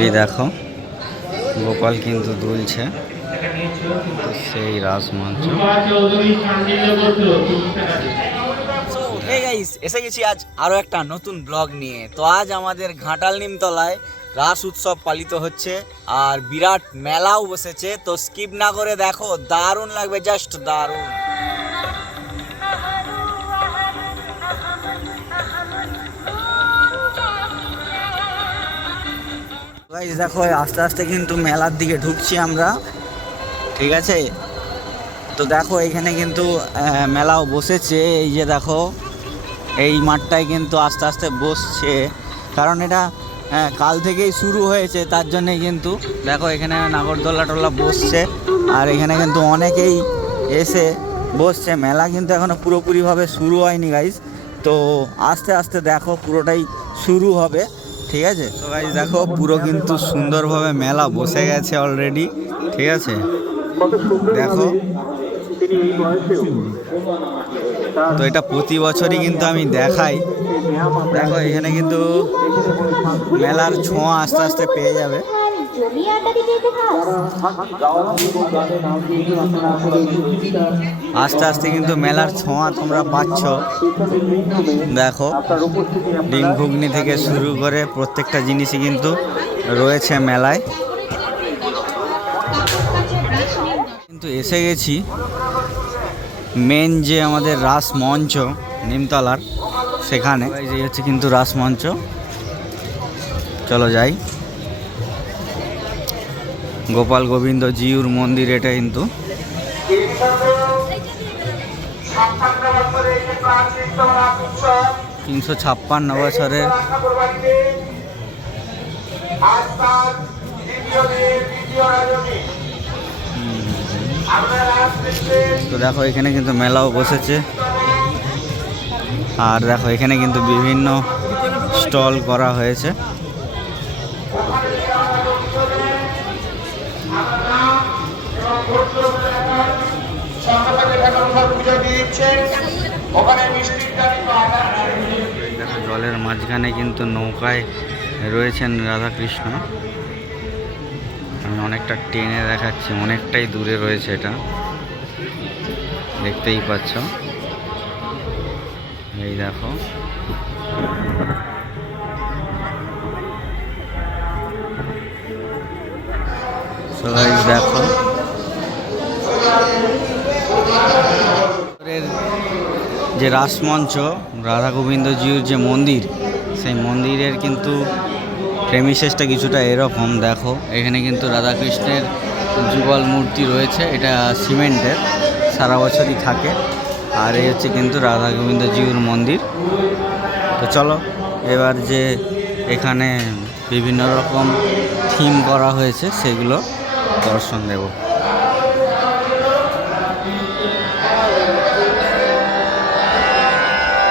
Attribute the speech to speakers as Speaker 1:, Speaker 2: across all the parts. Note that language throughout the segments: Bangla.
Speaker 1: এই দেখো, গোপাল কিন্তু দুলছে। সেই রাসমঞ্চ
Speaker 2: হে এসে গেছি আজ আরও একটা নতুন ব্লগ নিয়ে। তো আজ আমাদের ঘাটাল নিমতলায় রাস উৎসব পালিত হচ্ছে আর বিরাট মেলাও বসেছে। তো স্কিপ না করে দেখো, দারুণ লাগবে জাস্ট দারুণ।
Speaker 1: গাইজ দেখো আস্তে আস্তে কিন্তু মেলার দিকে ঢুকছি আমরা। ঠিক আছে? তো দেখো, এখানে কিন্তু মেলাও বসেছে। এই যে দেখো, এই মাঠটায় কিন্তু আস্তে আস্তে বসছে। কারণ এটা কাল থেকেই শুরু হয়েছে, তার জন্যে কিন্তু দেখো, এখানে নাগরদোলা টোলা বসছে। আর এখানে কিন্তু অনেকেই এসে বসছে। মেলা কিন্তু এখনও পুরোপুরিভাবে শুরু হয়নি গাইজ তো আস্তে আস্তে দেখো, পুরোটাই শুরু হবে। ঠিক আছে? তো দেখো, পুরো কিন্তু সুন্দরভাবে মেলা বসে গেছে অলরেডি ঠিক আছে? দেখো। তো এটা প্রতি বছরই কিন্তু আমি দেখাই। দেখো, এখানে কিন্তু মেলার ছোঁয়া আস্তে আস্তে পেয়ে যাবে। আস্তে আস্তে কিন্তু মেলার ছোঁয়া তোমরা পাচ্ছ। দেখো, ডিম ঘুগনি থেকে শুরু করে প্রত্যেকটা জিনিসই কিন্তু রয়েছে মেলায়। কিন্তু এসে গেছি মেন যে আমাদের রাস মঞ্চ, নিমতলার, সেখানে। এই হচ্ছে কিন্তু রাস মঞ্চ। চলো যাই। গোপাল গোবিন্দ জিউর মন্দির এটা কিন্তু। তিনশো ছাপ্পান্ন বছরের। তো দেখো, এখানে কিন্তু মেলাও বসেছে। আর দেখো, এখানে কিন্তু বিভিন্ন স্টল করা হয়েছে। জলের মাঝখানে কিন্তু নৌকায় রয়েছেন রাধাকৃষ্ণ। আমি অনেকটা টেনে দেখাচ্ছি, অনেকটাই দূরে রয়েছে এটা। দেখতেই পাচ্ছ। এই দেখো। সবাই দেখো যে রাসমঞ্চ রাধা গোবিন্দজিউর যে মন্দির, সেই মন্দিরের কিন্তু প্রেমিসেসটা কিছুটা এরকম, দেখো। এখানে কিন্তু রাধাকৃষ্ণের যুগল মূর্তি রয়েছে, এটা সিমেন্টের সারা বছরই থাকে। আর এই হচ্ছে কিন্তু রাধা গোবিন্দ জিউর মন্দির। তো চলো, এবার যে এখানে বিভিন্ন রকম থিম করা হয়েছে, সেগুলো দর্শন দেব।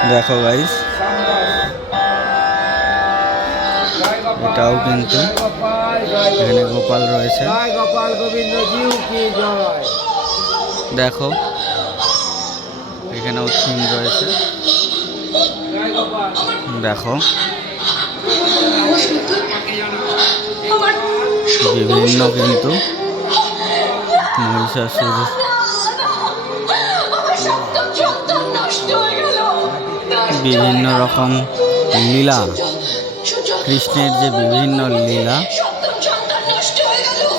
Speaker 1: দেখো গাইস এটাও কিন্তু এখানে গোপাল রয়েছে। দেখো, এখানেও থিম রয়েছে। দেখো, বিভিন্ন কিন্তু মহিষাসুর বিভিন্ন রকম লীলা, কৃষ্ণের যে বিভিন্ন লীলা,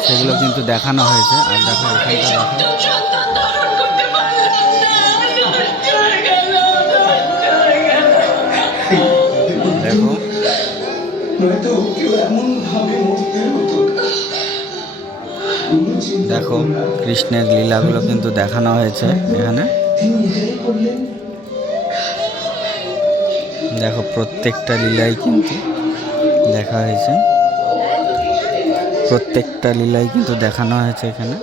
Speaker 1: সেগুলো কিন্তু দেখানো হয়েছে। আর দেখো, এখানটা দেখো। দেখো। দেখো, কৃষ্ণের লীলাগুলো কিন্তু দেখানো হয়েছে এখানে। দেখো প্রত্যেকটা লীলাই কিন্তু দেখা হয়েছে। প্রত্যেকটা লীলাই কিন্তু দেখানো হয়েছে এখানে।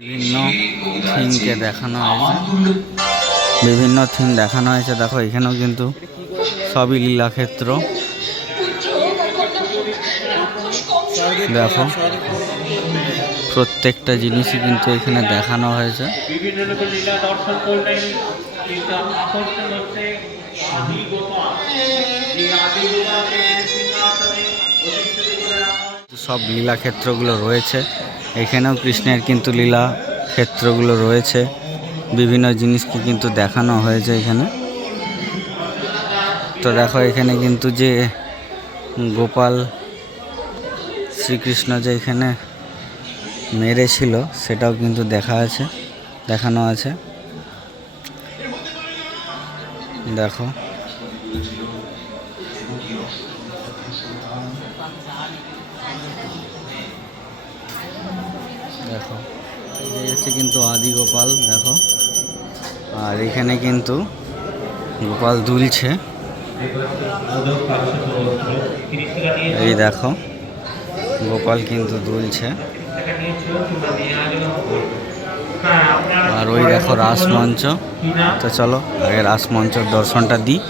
Speaker 1: বিভিন্ন থিমকে দেখানো হয়েছে। বিভিন্ন থিম দেখানো হয়েছে। দেখো এখানেও কিন্তু সবই লীলাক্ষেত্র দেখো প্রত্যেকটা জিনিসই কিন্তু এখানে দেখানো হয়েছে।
Speaker 3: বিভিন্ন রকম লীলা দর্শন করলেন আকর্ষণ হচ্ছে আদি গোপাল আদি গোপালকে সিংহাসনে অধিষ্ঠিত করে রাখা হয়।
Speaker 1: সব লীলা ক্ষেত্রগুলো রয়েছে। এখানেও কৃষ্ণের কিন্তু লীলা ক্ষেত্রগুলো রয়েছে। বিভিন্ন জিনিসকে কিন্তু দেখানো হয়েছে এখানে। তো দেখো এখানে কিন্তু যে গোপাল শ্রীকৃষ্ণ যে এখানে মেরেছিল, সেটাও কিন্তু দেখা আছে, দেখানো আছে। দেখো। দেখো হচ্ছে কিন্তু আদি গোপাল, দেখো। আর এখানে কিন্তু গোপাল দুলছে। এই দেখো, গোপাল কিন্তু দুলছে। আর ওই দেখো রাসমঞ্চ। তো চলো, আগে রাসমঞ্চর দর্শনটা দিই।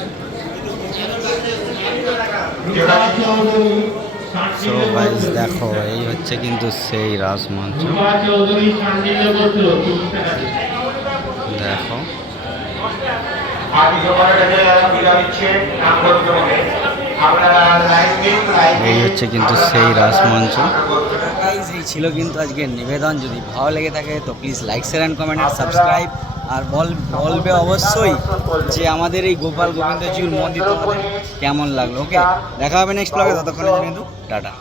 Speaker 1: সো দেখো, এই হচ্ছে কিন্তু সেই রাসমঞ্চ। দেখো।
Speaker 4: আদি দিচ্ছে
Speaker 1: এই হচ্ছে কিন্তু সেই রাসমঞ্চ। এই ছিল কিন্তু আজকের নিবেদন। যদি ভালো লেগে থাকে তো please like share and comment R subscribe আর বল বলবে অবশ্যই যে আমাদের এই গোপাল গোবিন্দজিউর মন্দির তোমাদের কেমন লাগল ওকে দেখা হবে নেক্সট ব্লগে ততক্ষণে কিন্তু টাটা।